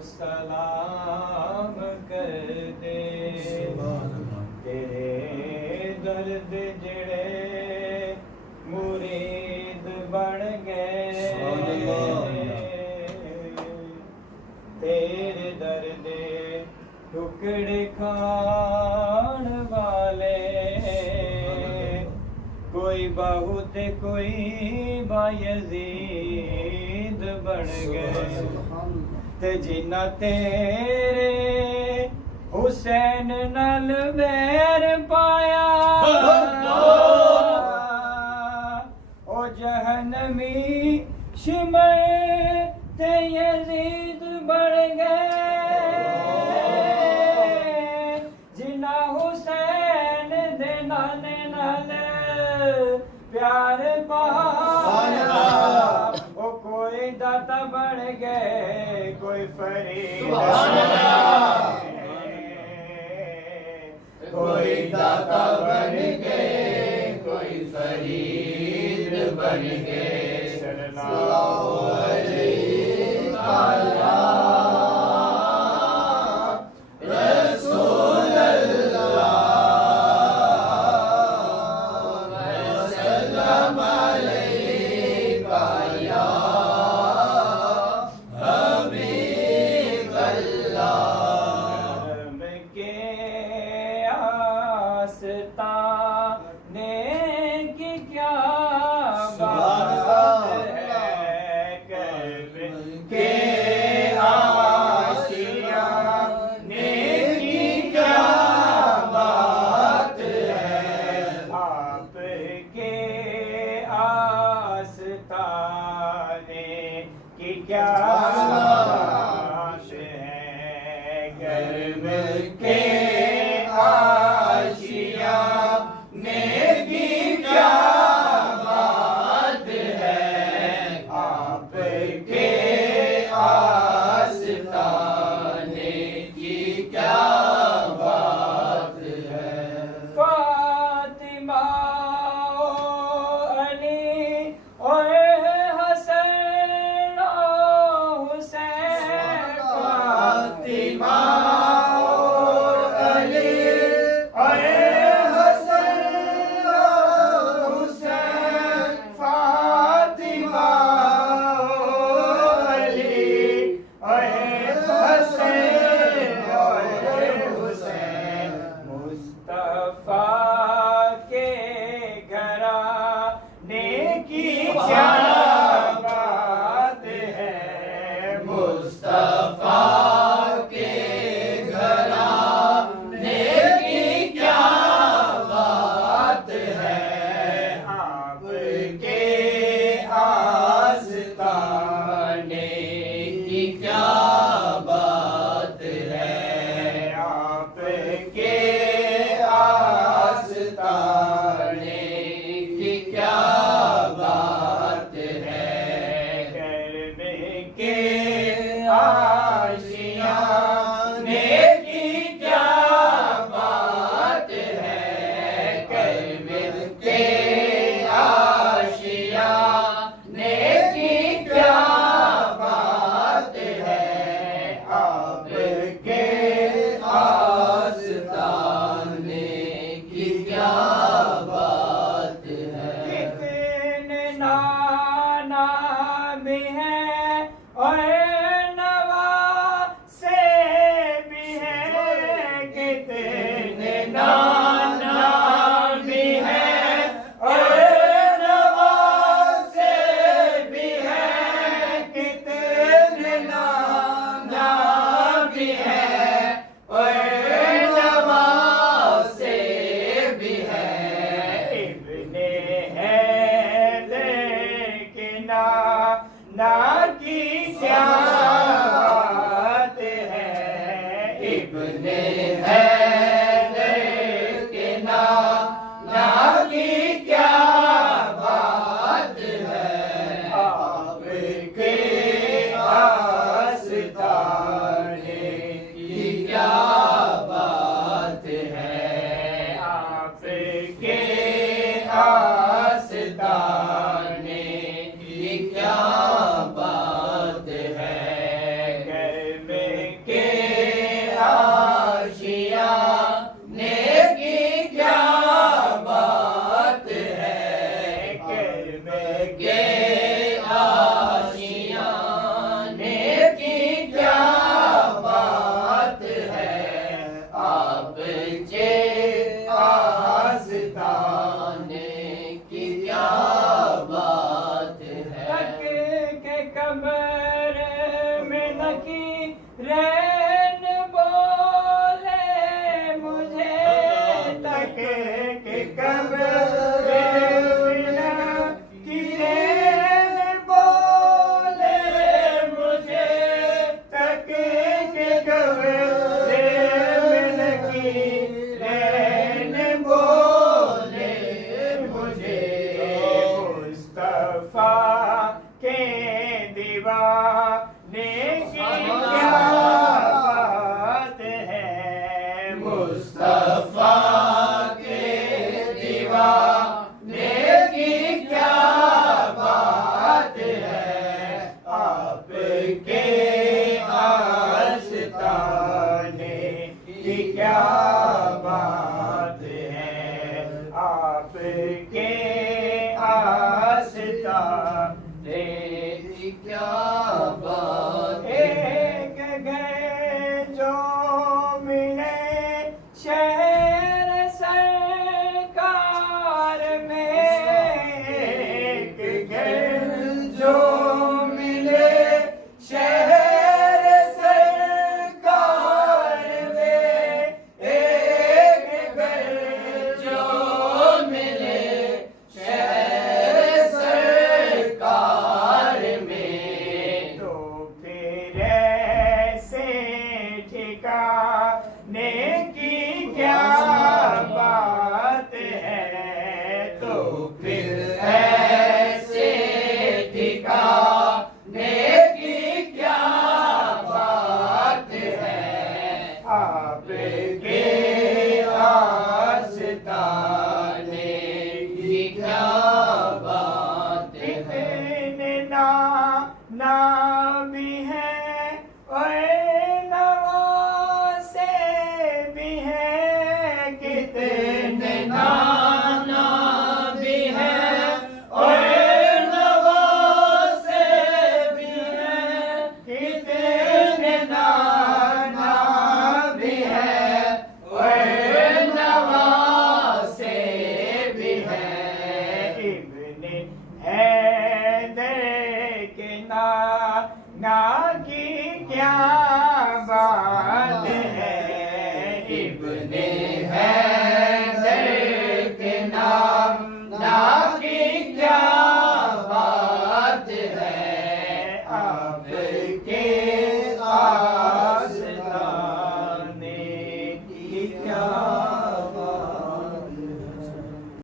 सलाम कर दे। तेरे दर्द जड़े मुरीद बन गए, तेरे दर्द टुकड़े खान वाले, कोई बहुत कोई बायजीद बन गए। ते जिन्ना तेरे हुसैन नल बैर पाया, ओ जहन्नमी शिमर ते यजीद बन गए। जिन्ना हुसैन दे नाने नाल प्यार पाया, ओ कोई दाता बन गए, कोई फरीद कोई दाता बन गए, कोई फरीद बन गए। सल्लल्लाहु अलैहि रसूल अल्लाह वसल्लम अलैका या हबीब अल्लाह। के आस्ताने की क्या बात है, कर्ब के आशियाने की क्या बात है, आपके आस्ताने की क्या बात है, कर्ब के आशियाने की क्या बात है, आपके आस्ताने की क्या बात है। फातिमा ओ अली और हसन ओ हुसैन, फातिमा और अली और हसन और हुसैन, फातिमा और अली और हसन और हुसैन, मुस्तफा के घराने की क्या बात है, मुस्तफा के घराने की क्या बात है, आपके आस्ताने की क्या बात है, आपके आस्ताने की क्या बात है। कर्ब के आशियाने की क्या बात है, कर्ब के आशियाने की क्या बात है, आपके आस्ताने की क्या बात है। कितने नाना भी हैं और नवासे रैन बोले मुझे तक के कब की रैन बोले मुझे तक के कब की रैन बोले मुझे मुस्तफा के दीवाने की क्या बात है मुस्तफा के दीवाने की क्या बात है आपके आस्ताने की क्या बात है आपके आस्ताने क्या बात एक गए जो मिले शहर सरकार में एक गए जो मिले शहर सरकार में एक गए जो मिले शहर सरकार में तो फिर ऐसे ठिकाने की क्या बात है तो फिर ऐसे ठिकाने की क्या बात है आपके आस्ताने की क्या बात है कितने ना भी है और नवासे भी है कितने नाना भी है और नवासे भी है कितने नाना भी है और नवासे भी है इब्ने हैदर के ना की क्या बात है इब्ने हैदर के नाम ना की क्या बात है आपके